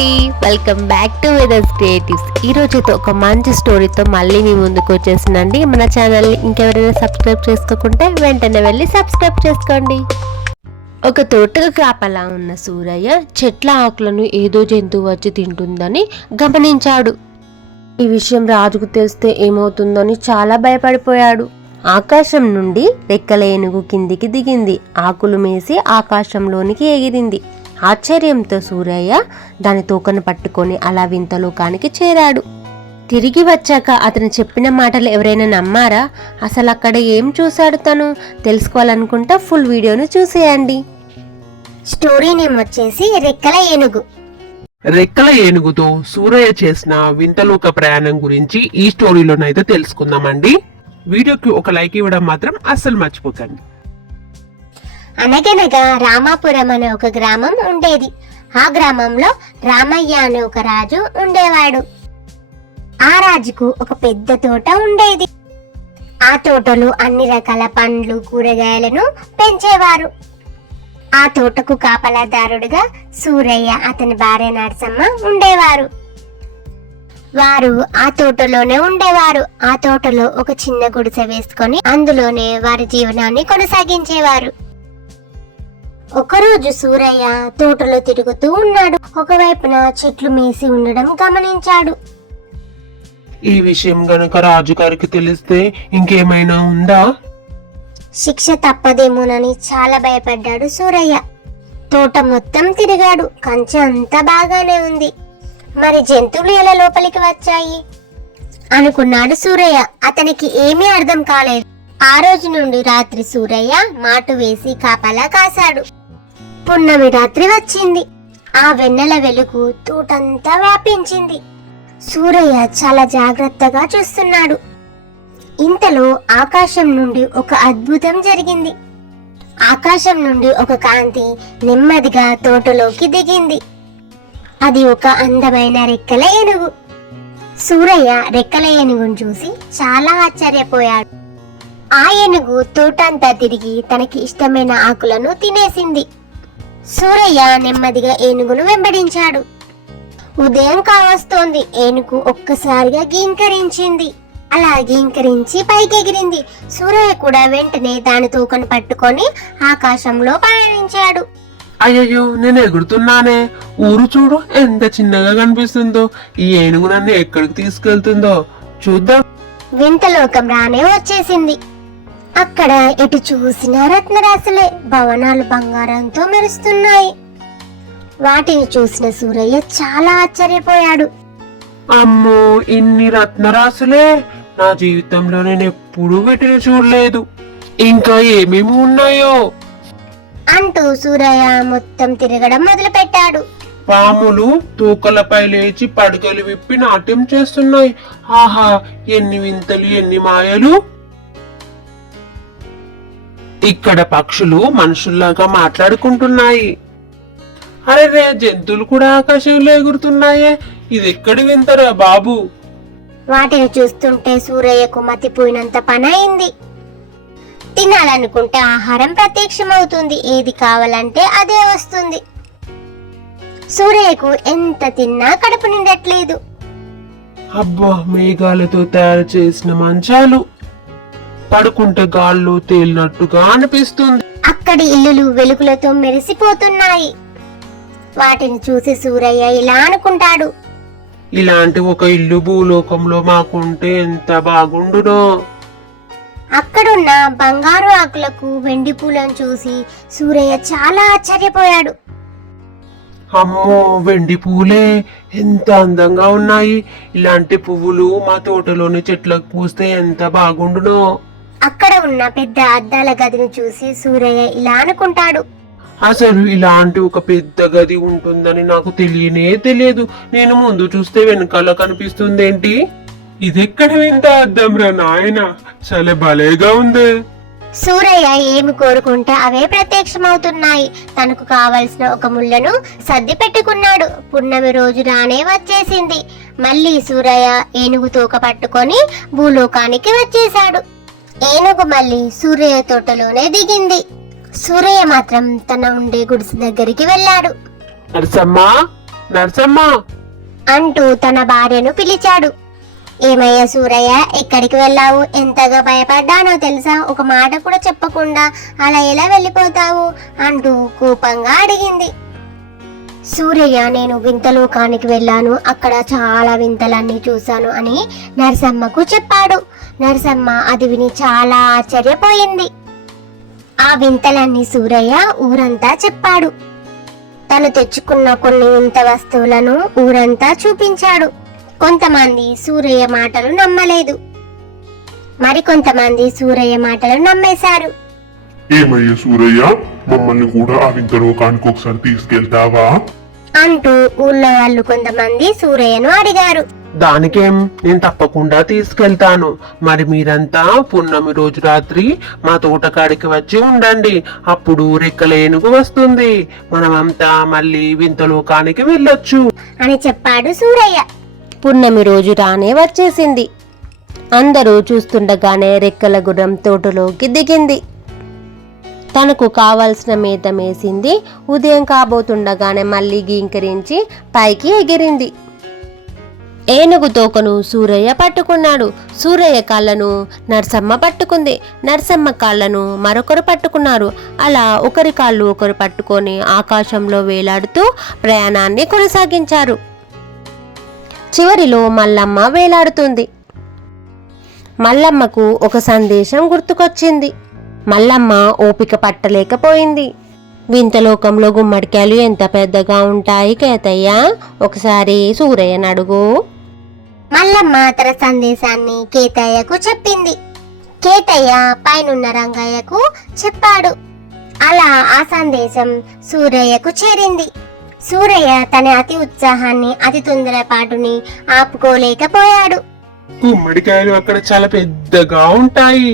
అండి, welcome back to weathers creatives. ఈ రోజుతో ఒక మంచి స్టోరీతో మళ్ళీ మీ ముందుకు వచ్చేసిందండి. మన ఛానల్ని ఇంకెవరైనా సబ్స్క్రైబ్ చేసుకోకుంటే వెంటనే వెళ్ళి సబ్స్క్రైబ్ చేసుకోండి. ఒక తోటకు కాపలా ఉన్న సూరయ్య చెట్ల ఆకులను ఏదో జంతువు వచ్చి తింటుందని గమనించాడు. ఈ విషయం రాజుకు తెలిస్తే ఏమవుతుందని చాలా భయపడిపోయాడు. ఆకాశం నుండి రెక్కల ఏనుగు కిందికి దిగింది. ఆకులు మేసి ఆకాశంలోనికి ఎగిరింది. ఆశ్చర్యంతో సూరయ్య దాని తోకను పట్టుకొని అలా వింత లోకానికి చేరాడు. తిరిగి వచ్చాక అతను చెప్పిన మాటలు ఎవరైనా నమ్మారా? అసలు అక్కడ ఏం చూశాడు తను? తెలుసుకోవాలనుకుంటా ఫుల్ వీడియోను చూసేయండి. స్టోరీ నేమ్ వచ్చేసి రెక్కల ఏనుగు. రెక్కల ఏనుగుతో సూరయ్య చేసిన వింతలోక ప్రయాణం గురించి ఈ స్టోరీలోనైతే తెలుసుకుందామండి. వీడియోకి ఒక లైక్ ఇవ్వడం మాత్రం అస్సలు మర్చిపోకండి. అనగనగా రామాపురం అనే ఒక గ్రామం ఉండేది. ఆ గ్రామంలో రామయ్య అనే ఒక రాజు ఉండేవాడు. ఆ రాజుకు ఒక పెద్ద తోట ఉండేది. ఆ తోటలో అన్ని రకాల పండ్లు, కూరగాయలను పెంచేవారు. ఆ తోటకు కాపలాదారుడుగా సూరయ్య, అతని భార్య నరసమ్మ ఉండేవారు. వారు ఆ తోటలోనే ఉండేవారు. ఆ తోటలో ఒక చిన్న గుడిసె వేసుకొని అందులోనే వారి జీవనాన్ని కొనసాగించేవారు. ఒకరోజు సూరయ్య తోటలో తిరుగుతూ ఉన్నాడు. ఒకవైపున చెట్లు మేసి ఉండడం గమనించాడు. ఈ విషయం గనక రాజుగారికి తెలిస్తే ఇంకేమైనా ఉందా? శిక్ష తప్పదేమోనని చాలా భయపడ్డాడు సూరయ్య. తోట మొత్తం తిరిగాడు. కంచె అంతా బాగానే ఉంది. మరి జంతువులు ఎలా లోపలికి వచ్చాయి అనుకున్నాడు సూరయ్య. అతనికి ఏమీ అర్థం కాలేదు. ఆ రోజు నుండి రాత్రి సూరయ్య మాటు వేసి కాపలా కాశాడు. పున్నమి రాత్రి వచ్చింది. ఆ వెన్నెల వెలుగు తోటంతా వ్యాపించింది. సూరయ్య చాలా జాగ్రత్తగా చూస్తున్నాడు. ఇంతలో ఆకాశం నుండి ఒక అద్భుతం జరిగింది. ఆకాశం నుండి ఒక కాంతి నెమ్మదిగా తోటలోకి దిగింది. అది ఒక అందమైన రెక్కల ఏనుగు. సూరయ్య రెక్కల ఏనుగును చూసి చాలా ఆశ్చర్యపోయాడు. ఆ ఏనుగు తోటంతా తిరిగి తనకి ఇష్టమైన ఆకులను తినేసింది. సూరయ్య నెమ్మదిగా ఏనుగును వెంబడించాడు. ఉదయం కావస్తోంది. ఏనుగు ఒక్కసారిగా గీంకరించింది. అలా గీంకరించి పైకెగిరింది. సూరయ్య కూడా వెంటనే దాని తోకను పట్టుకొని ఆకాశంలో పయనించాడు. అయ్యయ్యో, నేను ఎగురుతున్నానే. ఊరు చూడు ఎంత చిన్నగా కనిపిస్తుందో. ఈ ఏనుగు నన్ను ఎక్కడికి తీసుకెళ్తుందో చూద్దాం. వింతలోకం రానే వచ్చేసింది. అక్కడ ఎటు చూసినా రత్నరాశులే. భవనాలు బంగారంతో మెరుస్తున్నాయి. వాటిని చూసిన సూరయ్య చాలా ఆశ్చర్యపోయాడు. అమ్మో, ఇన్ని రత్నరాశులే! నా జీవితంలో నేను ఎప్పుడూ వీటిని చూడలేదు. ఇంకా ఏమేమి ఉన్నాయో అంటూ సూరయ్య మొత్తం తిరగడం మొదలు పెట్టాడు. పాములు తూకలపై లేచి పడగలు విప్పి నాట్యం చేస్తున్నాయి. ఆహా, ఎన్ని వింతలు, ఎన్ని మాయలు! ఇక్కడ పక్షులు మనుషుల్లాగా మాట్లాడుకుంటున్నాయి. అరే రే, జంతువులు కూడా ఆకాశంలో ఎగురుతున్నాయే. ఇది ఎక్కడి వింతరా బాబు! వాటిని చూస్తుంటే సూరయ్యకు మతిపోయినంత పని అయింది. తినాలనుకుంటే ఆహారం ప్రత్యక్షమవుతుంది. ఏది కావాలంటే అదే వస్తుంది. సూరయ్యకు ఎంత తిన్నా కడుపు నిండట్లేదు. అబ్బా, మేఘాలతో తయారు చేసిన మంచాలు, పడుకుంటే గాల్లో తేలినట్టుగా అనిపిస్తుంది. అక్కడి ఇల్లులు వెలుగులతో మెరిసిపోతున్నాయి. వాటిని చూసి సూరయ్య ఇలా అనుకుంటాడు. ఇలాంటి ఒక ఇల్లు భూలోకంలో మాకుంటే ఎంత బాగుండునో. అక్కడున్న బంగారు ఆకులకు వెండి పూలను చూసి సూరయ్య చాలా ఆశ్చర్యపోయాడు. అమ్మో, వెండి పూలే ఎంత అందంగా ఉన్నాయి. ఇలాంటి పువ్వులు మా తోటలోని చెట్లకు పూస్తే ఎంత బాగుండునో. అక్కడ ఉన్న పెద్ద అద్దాల గదిని చూసి సూరయ్య ఇలా అనుకుంటాడు. అసలు ఇలాంటి ఒక పెద్ద గది ఉంటుందని నాకు తెలియనే తెలియదు. నేను ముందు చూస్తే వెనకాల కనిపిస్తుందేంటి? ఇదెక్కడ వింత అద్దం రా నాయన, చాలా భలేగా ఉంది. సూరయ్య ఏమి కోరుకుంటే అవే ప్రత్యక్షమవుతున్నాయి. తనకు కావలసిన ఒక ముళ్ళను సర్ది పెట్టుకున్నాడు. పున్నమి రోజు రానే వచ్చేసింది. మళ్ళీ సూరయ్య ఏనుగు తోక పట్టుకొని భూలోకానికి వచ్చేశాడు. ఏనుగు మళ్ళీ సూరయ్య తోటలోనే దిగింది. సూరయ్య మాత్రం తన ఉండే గుడిసె దగ్గరికి వెళ్ళాడు. నరసమ్మా, నర్సమ్మ అంటూ తన భార్యను పిలిచాడు. ఏమయ్యా సూరయ్య, ఎక్కడికి వెళ్ళావు? ఎంతగా భయపడ్డానో తెలుసా? ఒక మాట కూడా చెప్పకుండా అలా ఎలా వెళ్ళిపోతావు అంటూ కోపంగా అడిగింది. సూరయ్య, నేను వింతలోకానికి వెళ్ళాను, అక్కడ చాలా వింతలన్నీ చూశాను అని నరసమ్మకు చెప్పాడు. నరసమ్మ అది విని చాలా ఆశ్చర్యపోయింది. ఆ వింతలన్నీ సూరయ్య ఊరంతా చెప్పాడు. తను తెచ్చుకున్న కొన్ని వింత వస్తువులను ఊరంతా చూపించాడు. కొంతమంది సూరయ్య మాటలు నమ్మలేదు, మరికొంతమంది సూరయ్య మాటలు నమ్మేశారు. ఏమయ్య సూరయ్య, మమ్మల్ని కూడా ఆ వింత లోకానికి ఒకసారి తీసుకెళ్తావా అంటూ ఊళ్ళో వాళ్ళు కొంతమంది సూరయ్యను అడిగారు. దానికేం, నేను తప్పకుండా తీసుకెళ్తాను. మరి మీరంతా పున్నమి రోజు రాత్రి మా తోటకాడికి వచ్చి ఉండండి. అప్పుడు రెక్కల ఏనుగు వస్తుంది, మనమంతా మళ్ళీ వింత లోకానికి వెళ్ళొచ్చు అని చెప్పాడు సూరయ్య. పున్నమి రోజు రానే వచ్చేసింది. అందరూ చూస్తుండగానే రెక్కల గుర్రం తోటలోకి దిగింది. తనకు కావలసిన మేత మేసింది. ఉదయం కాబోతుండగానే మళ్ళీ గీంకరించి పైకి ఎగిరింది. ఏనుగు తోకను సూరయ్య పట్టుకున్నాడు. సూరయ్య కాళ్ళను నర్సమ్మ పట్టుకుంది. నర్సమ్మ కాళ్ళను మరొకరు పట్టుకున్నారు. అలా ఒకరి కాళ్ళు ఒకరు పట్టుకొని ఆకాశంలో వేలాడుతూ ప్రయాణాన్ని కొనసాగించారు. చివరిలో మల్లమ్మ వేలాడుతుంది. మల్లమ్మకు ఒక సందేశం గుర్తుకొచ్చింది. మల్లమ్మ ఓపిక పట్టలేకపోయింది. వింతలోకంలో గుమ్మడికాయలు ఎంత పెద్దగా ఉంటాయి కేతయ్య? ఒకసారి సూరయ్యను అడుగు. మల్లమ్మ తన సందేశాన్ని కేతయ్యకు చెప్పింది. కేతయ్య పైనున్న రంగయ్యకు చెప్పాడు. అలా ఆ సందేశం సూరయ్యకు చేరింది. సూరయ్య తన అతి ఉత్సాహాన్ని, అతి తొందరపాటుని ఆపుకోలేకపోయాడు. గుమ్మడికాయలు అక్కడ చాలా పెద్దగా ఉంటాయి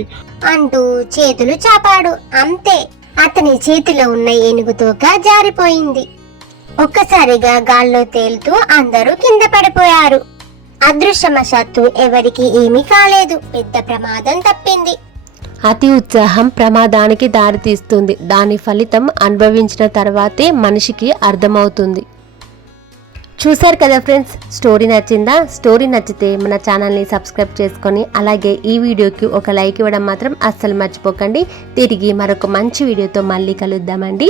అంటూ చేతులు చాపాడు. అంతే, అతని చేతిలో ఉన్న ఏనుగు తోక జారిపోయింది. ఒక్కసారిగా గాల్లో తేలుతూ అందరూ కింద పడిపోయారు. అదృష్టవశాత్తు ఎవరికి ఏమీ కాలేదు. పెద్ద ప్రమాదం తప్పింది. అతి ఉత్సాహం ప్రమాదానికి దారితీస్తుంది. దాని ఫలితం అనుభవించిన తర్వాతే మనిషికి అర్థమవుతుంది. చూశారు కదా ఫ్రెండ్స్, స్టోరీ నచ్చిందా? స్టోరీ నచ్చితే మన ఛానల్ని సబ్స్క్రైబ్ చేసుకొని అలాగే ఈ వీడియోకి ఒక లైక్ ఇవ్వడం మాత్రం అస్సలు మర్చిపోకండి. తిరిగి మరొక మంచి వీడియోతో మళ్ళీ కలుద్దామండి.